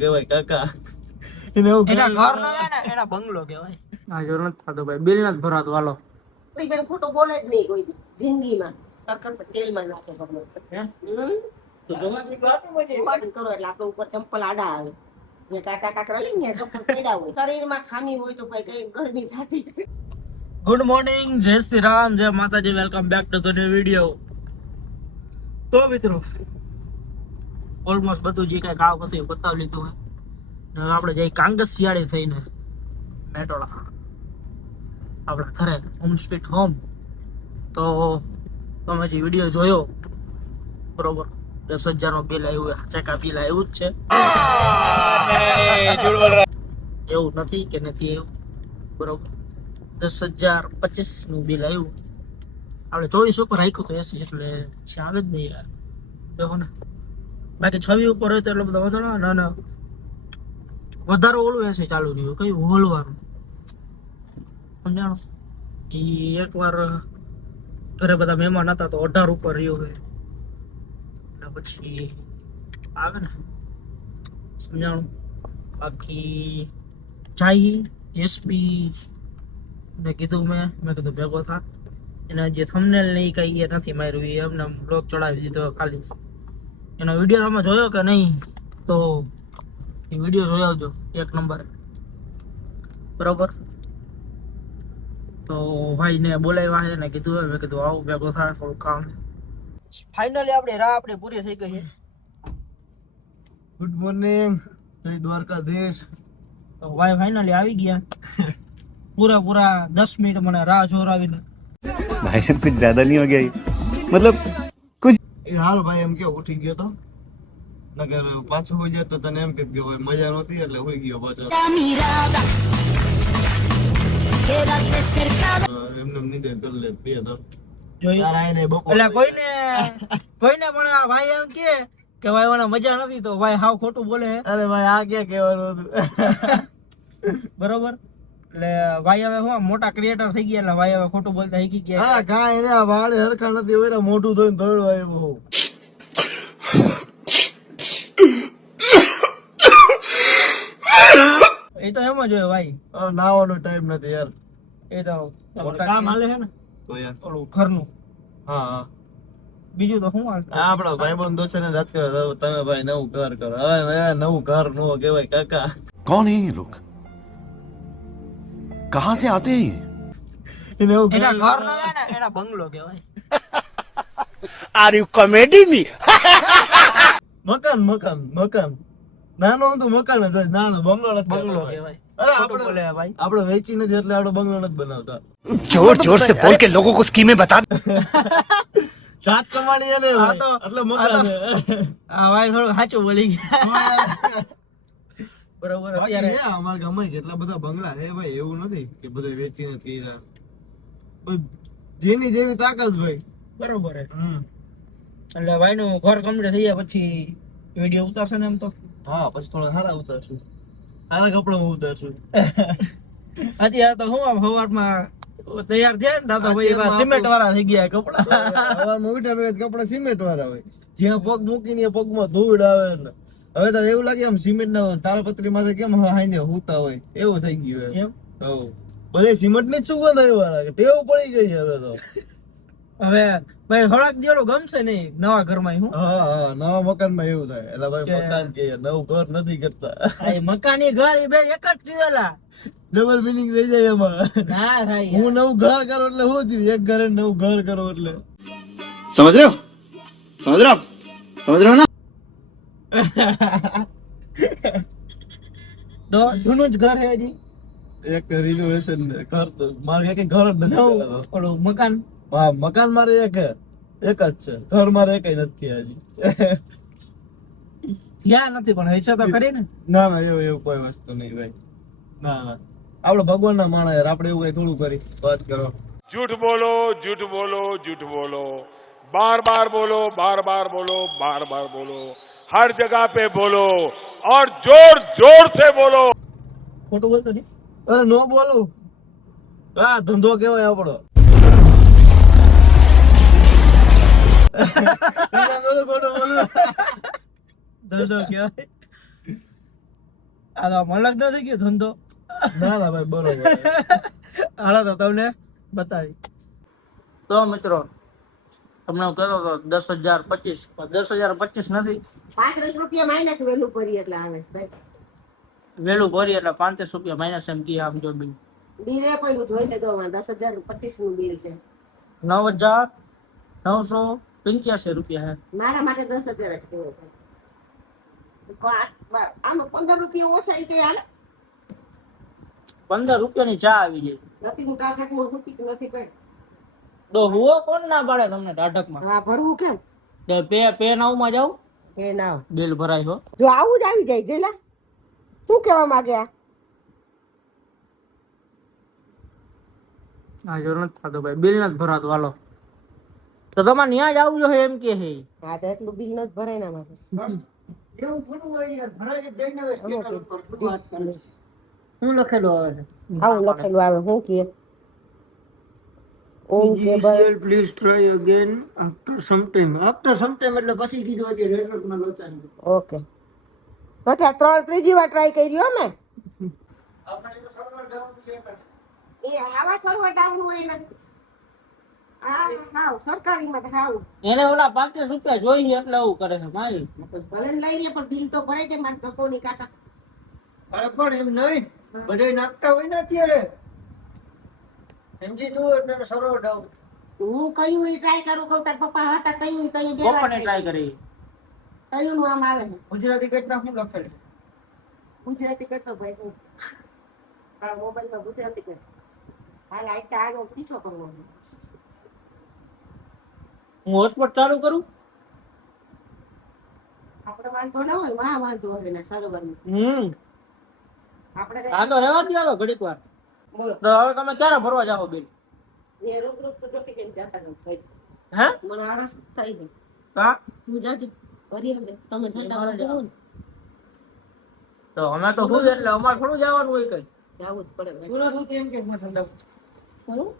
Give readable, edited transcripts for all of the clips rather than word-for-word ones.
કેવાય કાકા એને એવું એના ઘર ન હોય ને એના બંગલો કહેવાય. આ જો નથી થતો ભાઈ, બિલ નથી ભરાતું. હાલો કોઈ બેન ખોટું બોલે જ નહીં કોઈ જિંદગીમાં. કરકર પર તેલમાં નાખે ભગવાન. તો જોવા ની વાત મજે ઉપાડી કરો એટલે આપણે ઉપર ચંપલ આડા આવે. જે કાટા કાકરા લઈને ચંપલ પેડા હોય. શરીરમાં ખામી હોય તો ભાઈ કઈ ગરમી થતી. ગુડ મોર્નિંગ, જય શ્રી રામ, જય માતાજી, welcome back to the new video. તો મિત્રો ઓલમોસ્ટ બધું જે કઈ કામ હતું એ બતાવી લીધું હોય. હવે આપણે જઈ કાંગસિયાળી થઈને મેટોડા આપણા ઘરે હોમ સ્વીટ હોમ. તો તમે જે વિડીયો જોયો બરોબર, 10,000 નું બિલ આવ્યું, ચેકા બિલ આવ્યું જ છે. એવું નથી કે નથી એવું, બરોબર 10,025 નું બિલ આવ્યું. આપણે 24 ઉપર રાખ્યું તો 80, એટલે આવે જ નહીં યાર. દેખો ને, બાકી 26 ઉપર હોય તો એટલો બધો વધો ના વધારે ઓલું એસી ચાલુ રહ્યું. કઈ હોલવાનું સમજાણો. એ એકવાર ઘરે બધા મહેમાન હતા તો 18 ઉપર રહ્યું હોય, એટલે પછી આવે ને સમજાણું. બાકી ચાહી એસપી ને કીધું મેં કીધું ભેગો થા. એના જે થંબનેલ ને એ કઈ નથી માર્યું, એ એમને બ્લોગ ચડાવી દીધો ખાલી. એનો વિડીયો તમે જોયો કે નહીં તો એ વિડીયો જોઈ આવજો, 1 નંબર બરોબર. તો ભાઈને બોલાવ્યા છે ને કીધું મેં કીધું આવું ભેગો થાય, થોડું કામ. ફાઇનલી આપણે પૂરી થઈ ગઈ છે. ગુડ મોર્નિંગ, જય દ્વારકાધીશ. તો ભાઈ ફાઇનલી આવી ગયા. પૂરા 10 મિનિટ મને રાહ જોરાવીને. भाई साहब कुछ ज्यादा नहीं हो गया ये? मतलब कुछ એ હાલ ભાઈ એમ કે ઉઠી ગયો તો નગર પાછો હોઈ જાય તો તને એમ કે ભાઈ મજા નહોતી એટલે હોઈ ગયો પાછો. એમને નીંદર કરી લે બે તો તારા આઈને બપોર એટલે કોઈને પણ આ ભાઈ એમ કે ભાઈ મને મજા નથી, તો ભાઈ હાવ ખોટું બોલે છે. અરે ભાઈ આ ક્યાં કહેવાનું હતું. બરોબર, એટલે ભાઈ હવે હું મોટા ક્રિએટર થઈ ગયા, એટલે ભાઈ હવે ખોટું બોલતા શીખી ગયા. હા કાંઈ એને આ વાળે હરખા નથી હોય મોઢું ધોઈને દોડવા આવ્યો. એ તો એમ જ હોય ભાઈ, નાવાનો ટાઈમ નથી યાર. એ તો કામ હાલે છે ને તો યાર ઓલું ઘરનું. હા બીજું તો શું હાલ. આપડા ભાઈબંધ દોસ્ત ને રાત કરે તમે ભાઈ નવું ઘર કરો. હવે નવું ઘર નો કહેવાય કાકા. कौन है ये लोग? कहाँ से आते हैं ये? એને એવું એના ઘર ન હોય ને એના બંગલો કહેવાય. Are you comedy me? મકાન નાનો તો મકાન જ હોય, નાનો બંગલો નથી. બંગલો કહેવાય. અરે ખોટું બોલે છે ભાઈ. આપણે વેચી નથી એટલે આપણો બંગલો નથી બનાવતા. जोर जोर से बोल के लोगों को स्कीमें बता. જાત કમાણી એને આ તો- એટલે મકાન છે. આ ભાઈ થોડું સાચું બોલી ગયા. બરોબર, બાકી અત્યારે હે અમારા ગામમાં કેટલા બધા બંગલા હે ભાઈ, એવું નથી કે બધા વેચીને જ કર્યા. પણ જેની જેવી તાકાત ભાઈ. બરોબર છે. એટલે ભાઈ નું ઘર કમ્પ્લીટ થઈ જાય પછી વિડીયો ઉતારશે ને એમ તો. હા પછી થોડા સારા ઉતારશું, સારા કપડામાં ઉતારશું. અત્યારે તો હું આમ સવારમાં તૈયાર થયા ને તો ભાઈ એવા સિમેન્ટ વાળા થઈ ગયા કપડા. હવામાં ઉઠ્યા ભેગા કપડા સિમેન્ટ વાળા હોય, જ્યાં પગ મૂકીને પગમાં ધૂળ આવે ને. હવે તો એવું લાગે આમ સિમેન્ટ ના તાલપત્રી માંથી કેમ હાઈને હુતા હોય એવું થઈ ગયું એમ હવ બધે સિમેન્ટ ની સુગંધ આવ્યા લાગે, ટેવ પડી ગઈ છે હવે તો. હવે ભાઈ થોડાક દિવસ ગમશે નહીં નવા ઘરમાં. હું હા નવા મકાન માં એવું થાય એટલે ભાઈ કે- મકાન કે નવું ઘર નથી કરતા. આ મકાની ઘર એ બે એક જ થયેલા ડબલ મિનિંગ થઈ જાય એમાં. ના થાય હું નવું ઘર કરું એટલે શું થયું, એક ઘરે નવું ઘર કરો એટલે. समझ रहे हो? समझ रहे हो? समझ रहे हो ना? તો જૂનું જ ઘર હે હજી. એક રિનોવેશન ઘર તો મારે એક ઘર જ નથી પહેલા તો. ઓલું મકાન હા મકાન મારે એક જ છે, ઘર મારે એકય નથી હજી. ત્યાં નથી પણ હેચા તો ખરી ને. ના એવું કોઈ વસ્તુ નહીં ભાઈ. ના આપડે ભગવાન ના માણસ યાર, આપડે એવું કઈ થોડું કરી વાત કરો. झूठ बोलो झूठ बोलो झूठ बोलो, बार बार बोलो बार बार बोलो बार बार बोलो, हर जगह पे बोलो और जोर जोर से बोलो. ખોટું બોલતો નહીં. અરે નો બોલું, હા ધંધો કેવાય આપણો. ખોટું બોલું ધંધો કહેવાય. આ તો મલક ન થઈ ગયો ધંધો. ના ના ભાઈ બરોબર હાલો તો તમને બતાવી. તો મિત્રો તમને હું કહેતો હતો 10,025 પણ 10,025 નથી. 35 રૂપિયા માઇનસ વેલું ભરી એટલે આવે છે ભાઈ. વેલું ભરી એટલે 35 રૂપિયા માઇનસ એમ કે આમ જો બિલ બિલ એ પડ્યું જોઈ લેજો 10,025 નું બિલ છે. 9,985 રૂપિયા હે. મારા માટે 10,000 જ કહેવાય ભાઈ. આમાં 15 રૂપિયા ઓછા એ કઈ હાલે 15 રૂપિયાની ચા આવી જાય. નથી. હું ટાઢકમાં હોતી કે નથી ભાઈ. તો હુઓ કોણ ના પાડે તમને ટાઢકમાં? હા ભરવું કેમ તો પે નાવમાં જાવ એ ના બિલ ભરાય હો. જો આવું જ આવી જાય જેલા શું કહેવા માંગ્યા. હા જો નથી થતો ભાઈ બિલ નથી ભરાતું. હાલો તો તમારે ત્યાં જ આવવું જોઈએ એમ કે હે. હા તો એટલું બિલ નથી ભરાય ના મારે. એવું થોડું હોય યાર ભરાય જ જઈને હવે સ્કેનર ઉપર શું વાત કરે છે? શું લખેલું આવે છે? આવું લખેલું આવે શું કે Om cable please try again after some time એટલે પછી કીધું હતી નેટવર્કમાં લોચા નહીં. ઓકે પછી આ ત્રીજી વાર ટ્રાય કરી હો મેં. આપણે તો સર્વર ડાઉન છે પણ એ આવા સર્વર ડાઉન હોય ને હા સરકારીમાં હાવ એને ઓલા 35 રૂપિયા જોઈએ એટલે આવું કરે છે ભાઈ. ભલે ને લઈ લે પણ બિલ તો ભરાય છે મારે ધક્કોની કાકા. અરે પણ એમ નહીં બધાય નાખતા હોય ને અત્યારે સમજી તું એટલે સર્વર ડાઉન. હું કયું ટ્રાય કરું કહું તાર પપ્પા હતા કયું બે વાર કોને ટ્રાય કરી કયું નું આમ આવે છે ગુજરાતી કેટલા શું લખેલ છે? ગુજરાતી કરતો ભાઈ તું તારા મોબાઈલમાં ગુજરાતી કર. હાલ આ આનો પીછો કરવો. હું હોટસ્પોટ ચાલુ કરું. આપણે વાંધો ના હોય વાંધો હોય ને સરોવરમાં આપણે આ તો રહેવા દે હવે ઘડીક વાર. બોલો તો હવે તમે ક્યારે ભરવા જાઓ બિલ? એ રૂપ તો જોતી કઈ જાતા નથી હે મને આળસ થાય છે. કા તું જાજે ભરી આવજે તમે ઠંડા વાળા ને તો અમે તો હું એટલે અમારે થોડું જવાનું હોય કઈ. જવું જ પડે પૂરો સુધી એમ કે ઠંડા ખરું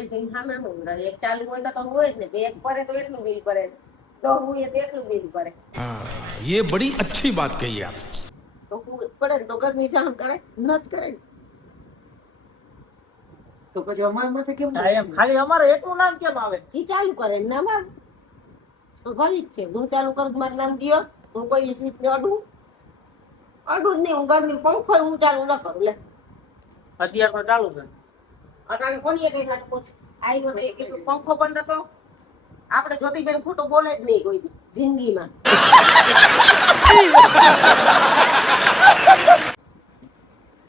એ સિંહ સામે એક ચાલુ હોય તો હોય જ ને એક ભરે તો એટલું બિલ ભરે તો હું એ એટલું બિલ ભરે. ये बड़ी अच्छी बात कही आप. તો હું પડે ને તો ગરમી સહન કરે ન જ કરે તો પછી અમારા માથે કેમ એમ ખાલી અમારે એટલું નામ કેમ આવે? જી ચાલુ કરે ને નામ આવે સ્વાભાવિક છે. હું ચાલુ કરું મારું નામ દિયો હું કોઈ સ્વિચ ને અડું જ નહીં. હું ગરમી પંખો હું ચાલુ ન કરું લે અત્યારે તો ચાલુ છે. અટાણે કોની કઈ વાત પૂછ આવ્યો ને કીધું પંખો બંધ હતો. આપણે જ્યોતિબેન ખોટું બોલે જ નહીં કોઈ દી જિંદગીમાં.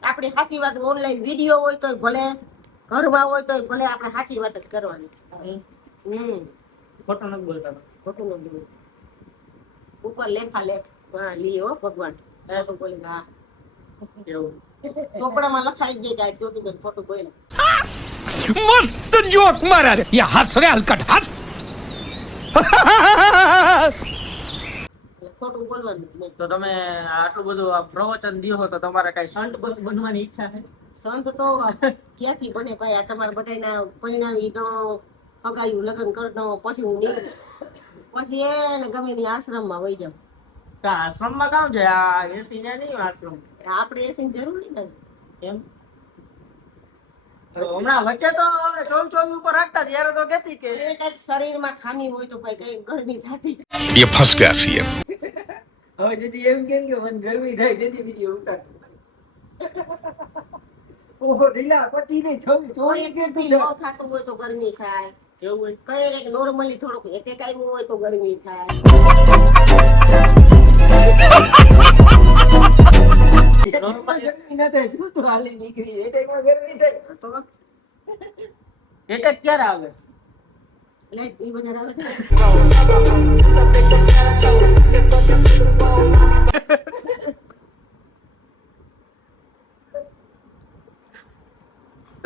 આપણી સાચી વાત ઓનલાઈન વિડીયો હોય તો ભલે ઘરમાં હોય તો ભલે આપણે સાચી વાત જ કરવાની. ખોટું નથી બોલતા. ખોટું ન બોલવું. ઉપર લેખા લેખ હા લીએ હો ભગવાન. ખોટું બોલે હા એવું ચોપડામાં લખાઈ જાય કે આ જ્યોતિબેન ખોટું બોલે. मस्त जोक मारा रे ये हंस रे हलकट हंस. ખોટું બોલવાનું જ નહીં. તો તમે આટલું બધું આ પ્રવચન દીધો તો તમારે કઈ સંત બનવાની ઈચ્છા છે? સંત તો ક્યાંથી બને ભાઈ. આ તમારે બધાના પરિણામી તો અગાયું લગ્ન કરી દઉં પછી હું નીકળ પછી એને ગમે ની આશ્રમમાં વહી જાઉં. આશ્રમમાં કામ છે આ એસી ને નહીં આશ્રમ આપણે એસી જરૂર નહીં ને એમ. તો હમણાં વચ્ચે તો આપણે 24 ઉપર રાખતા ત્યારે તો કહેતી કે એ કઈક શરીરમાં ખામી હોય તો ભાઈ કઈ ગરમી થતી. ये फंस गया सीएम. હવે જેથી એમ કેમ કે મને ગરમી થાય તેથી બીજી ઉતાર ઓહો ઢીલા પછી નહીં તો એક થી લો થતું હોય તો ગરમી થાય. એવું કઈ એક નોર્મલી થોડુંક એક એક આવ્યું હોય તો ગરમી થાય. ગરમી ના થાય શું તો હાલી નીકળી એટેકમાં ગરમી થાય તો એટેક ક્યારે આવે? લાઈટ બી વધારે આવે છે.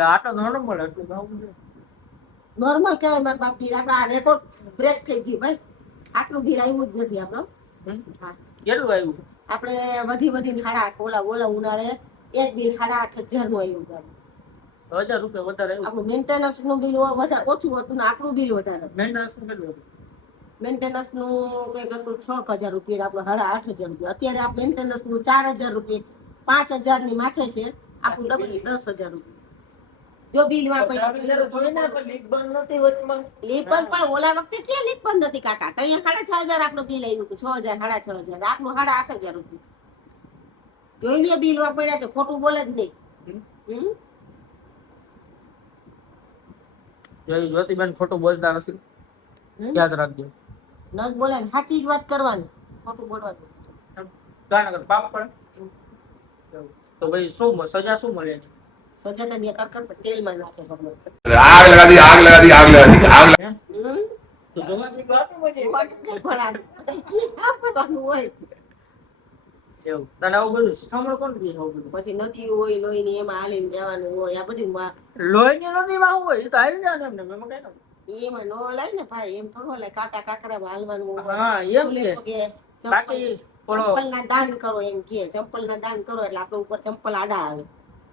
આટલો નોર્મલ એટલું ખાવું જોઈએ. નોર્મલ કહેવાય મારા બાપ બિલ. આપડે આ રેકોર્ડ બ્રેક થઈ ગયું ભાઈ. આટલું બિલ આવ્યું જ નથી આપણો. હા કેટલું આવ્યું? આપણે વધીને 8.5 ઓલા ઉનાળે એક બિલ 8.5 નું આવ્યું. 1000 રૂપિયા વધારે આવ્યું. આપણું મેન્ટેનન્સ નું બિલ ઓછું હતું ને આપણું બિલ વધારે. મેન્ટેનન્સ કેટલું હતું? મેન્ટેનન્સ નું કંઈક હતું 6,000 રૂપિયા. આપણું 8,500 રૂપિયા. અત્યારે આ મેન્ટેનન્સ નું 4,000 રૂપિયા 5,000 ની માથે છે આપણું ડબલ 10,000 રૂપિયા જો બિલ માં પૈસા લીપ બંધ પણ ઓલા વખતે ક્યાં લીપ બંધ નથી કાકા તો અહીંયા 6,500 આપણું બિલ આવ્યું હતું 6,000 6,500 આપણું 8,500 રૂપિયા જોઈ લે બિલ માં પડ્યા છે ખોટું બોલે જ નહીં જ્યોતિબેન ખોટું બોલતા નથી યાદ રાખજો ન બોલે સાચી જ વાત કરવાની ખોટું બોલવાનું ગાના કર પાપ પડે તો ભાઈ શું સજા શું મળે એની? સજા તો બે કર તેલમાં નાખે ભગવાન आग लगा दी आग लगा दी आग लगा दी आग लगा તો જોવા ની વાત કરવાનું હોય એવું તને આવું બધું શીખવાડો કોણ દી આવું બધું પછી નદી હોય લોહી ની એમાં હાલીને જવાનું હોય આ બધું લોહી ની નદી માં હોય એ તો હાલી જાય ને એમને મેં કઈ એમાં નો લાય ને ભાઈ એમ થોડો લાય કાંટા કાકરામાં હાલવાનું હોય હા એમ ફૂલે કે પગે બાકી ચંપલ ના દાન કરો એમ કે ચંપલ ના દાન કરો એટલે આપણે ઉપર ચંપલ આડા આવે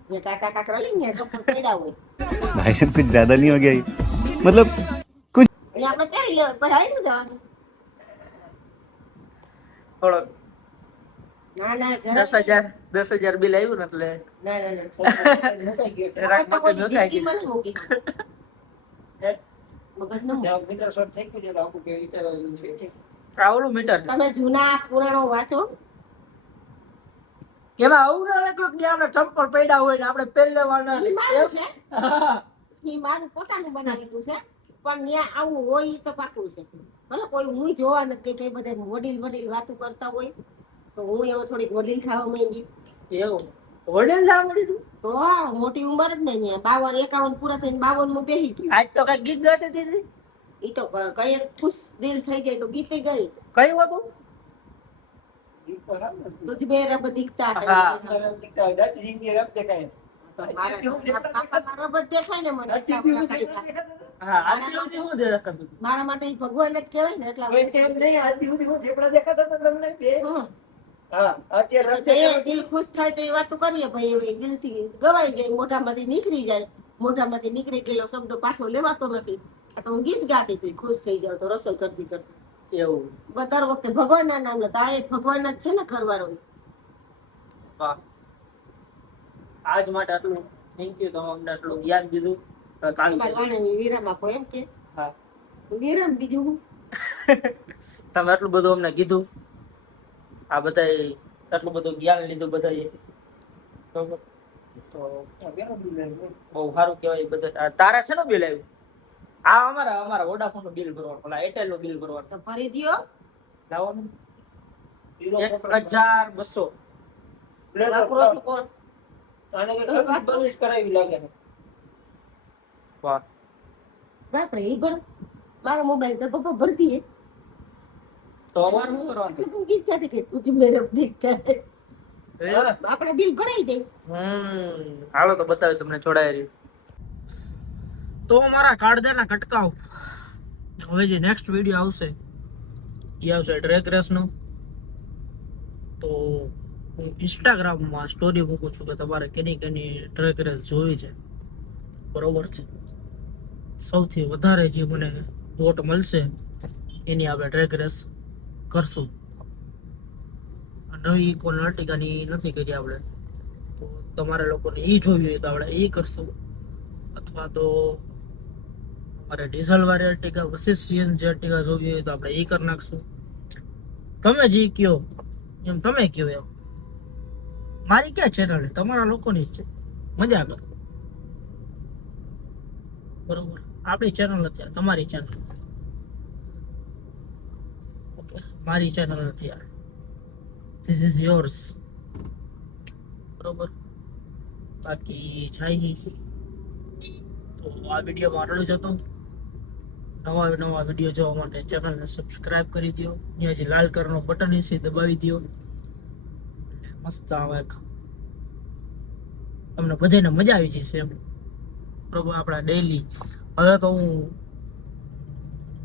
જે કાંટા કાકરા લઈને ચંપલ પડ્યા હોય भाई साहब कुछ ज्यादा नहीं हो गया ये? मतलब कुछ એટલે આપણે પહેરી લેવાનું પછી હાલ્યું જવાનું થોડો ના ના જરા 10,000 બિલ આવ્યું ને એટલે ના ના ના જરાક તો કોઈ મગજ જિંદગી નખાઈ મને મૂકી મગજ ન આ ઓલું મીટર તમે જૂના પુરાણો વાંચો કેમાં આવું ના લખ્યું કે આપણે ચંપલ પડ્યા હોય ને આપણે પહેરી લેવાના ઈ મારું છે ઈ મારું પોતાનું બનાવેલું છે પણ ત્યાં આવું હોય ઈ તો પાકું છે ભલે કોઈ હું જોવા નથી કે બધા વડીલ વાતો કરતા હોય તો હું એવો થોડીક વડીલ ખાવા માંડી એવું વડીલ જા મળી તું તો મોટી ઉંમર જ ને ત્યાં 52 51 પૂરા થઈને 52 માં બેસી ગયું આજ તો કઈ ગીત ગાતી હતી ઈ તો કઈ ખુશ દિલ થઈ જાય તો ગીતે ગઈ કયું હતું તુજ મે રબ દિખતા હૈ હા. તો મારા રબ જ દેખાય ને મને એટલા બધા પૈસા. હા આજી સુધી હું જે કરતું મારા માટે ઈ ભગવાન જ કહેવાય ને એટલા જે દિલ ખુશ થાય તો એ વાતો કરીએ ભાઈ હવે દિલથી ગવાઈ જાય મોઢામાંથી નીકળી જાય મોઢામાંથી નીકળી ગયેલો શબ્દ પાછો લેવાતો નથી આ તો હું ગીત ગાતી હતી ખુશ થઈ જાવ તો રસોઈ કરતી કરતી એવું દર વખતે ભગવાનના નામ લેતા આ એક ભગવાન જ છે ને ઘરવાળો વાહ આજ માટે આટલું થેન્ક યુ તમે અમને આટલું યાદ દીધું કાલ તમારી વાણી વિરામ આપો એમ કે હા વિરામ બીજું હું તમે આટલું બધું અમને કીધું આ બધાએ આટલું બધું જ્ઞાન લીધું બધાએ બરોબર તો બહુ સારું કહેવાય બધા તારા છે ને બિલ આવ્યું આ અમારા વોડાફોન નું બિલ ભરવાનું ઓલા એરટેલ નું બિલ ભરવાનું તો ભરી દ્યો લાવો ને 1,200 વાપરો છો કોણ વાહ બાપરે ઈ ભર મારો મોબાઈલ તો પપ્પા ભરતી હે તો અમારે શું કરવાનું એટલે તું ગીત ગાતી કે તુજ મેરે દિખતા હૈ આપણે બિલ ભરાઈ દે હાલો તો બતાવ્યું તમને જોડાયેલી તો અમારા કાળદાના કટકાવ હવે જે નેક્સ્ટ વિડીયો આવશે એ આવશે ટ્રેક રેસ નો તો હું ઇન્સ્ટાગ્રામમાં સ્ટોરી મૂકું છું કે તમારે કેની ટ્રેક રેસ જોવી છે બરોબર છે સૌથી વધારે જે મને વોટ મળશે એની આપણે ટ્રેક રેસ કરશું નવી કોઈ અર્ટિગાની નથી કરી આપણે તો તમારે લોકોને એ જોવી હોય તો આપણે એ કરશું અથવા તો અમારે ડીઝલ વાળી અર્ટિગા વર્સિસ સીએનજી અર્ટિગા જોવી હોય તો આપણે એ કરી નાખશું તમે જે કયો એમ તમે કયો એમ મારી ક્યાં ચેનલ છે તમારા લોકોની જ છે મજા કરો બરોબર આપણી ચેનલ નથી આ તમારી ચેનલ ઓકે મારી ચેનલ નથી આ ધીસ ઇઝ યોર્સ બરોબર બાકી જાય તો આ વિડીયોમાં આટલું જ હતું નવા વિડીયો જોવા માટે ચેનલને સબસ્ક્રાઇબ કરી દો અહીંયા જે લાલ કલરનું બટન છે દબાવી દો મસ્ત આવે તમને બધાને મજા આવી જશે એમ બરોબર આપણા ડેઈલી હવે તો હું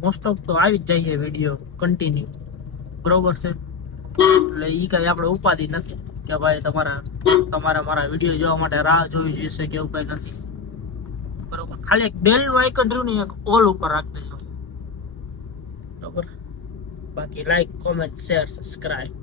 મોસ્ટ ઓફ તો આવી જ જાય વિડીયો કન્ટિન્યુ બરોબર છે એટલે એ કઈ આપણે ઉપાધિ નથી કે ભાઈ તમારા મારા વિડીયો જોવા માટે રાહ જોવી જોઈશે કે એવું કઈ નથી બરોબર ખાલી એક બેલ નું આઇકન રહ્યું ને એક ઓલ ઉપર રાખી દેજો બરોબર બાકી લાઈક કોમેન્ટ શેર સબસ્ક્રાઇબ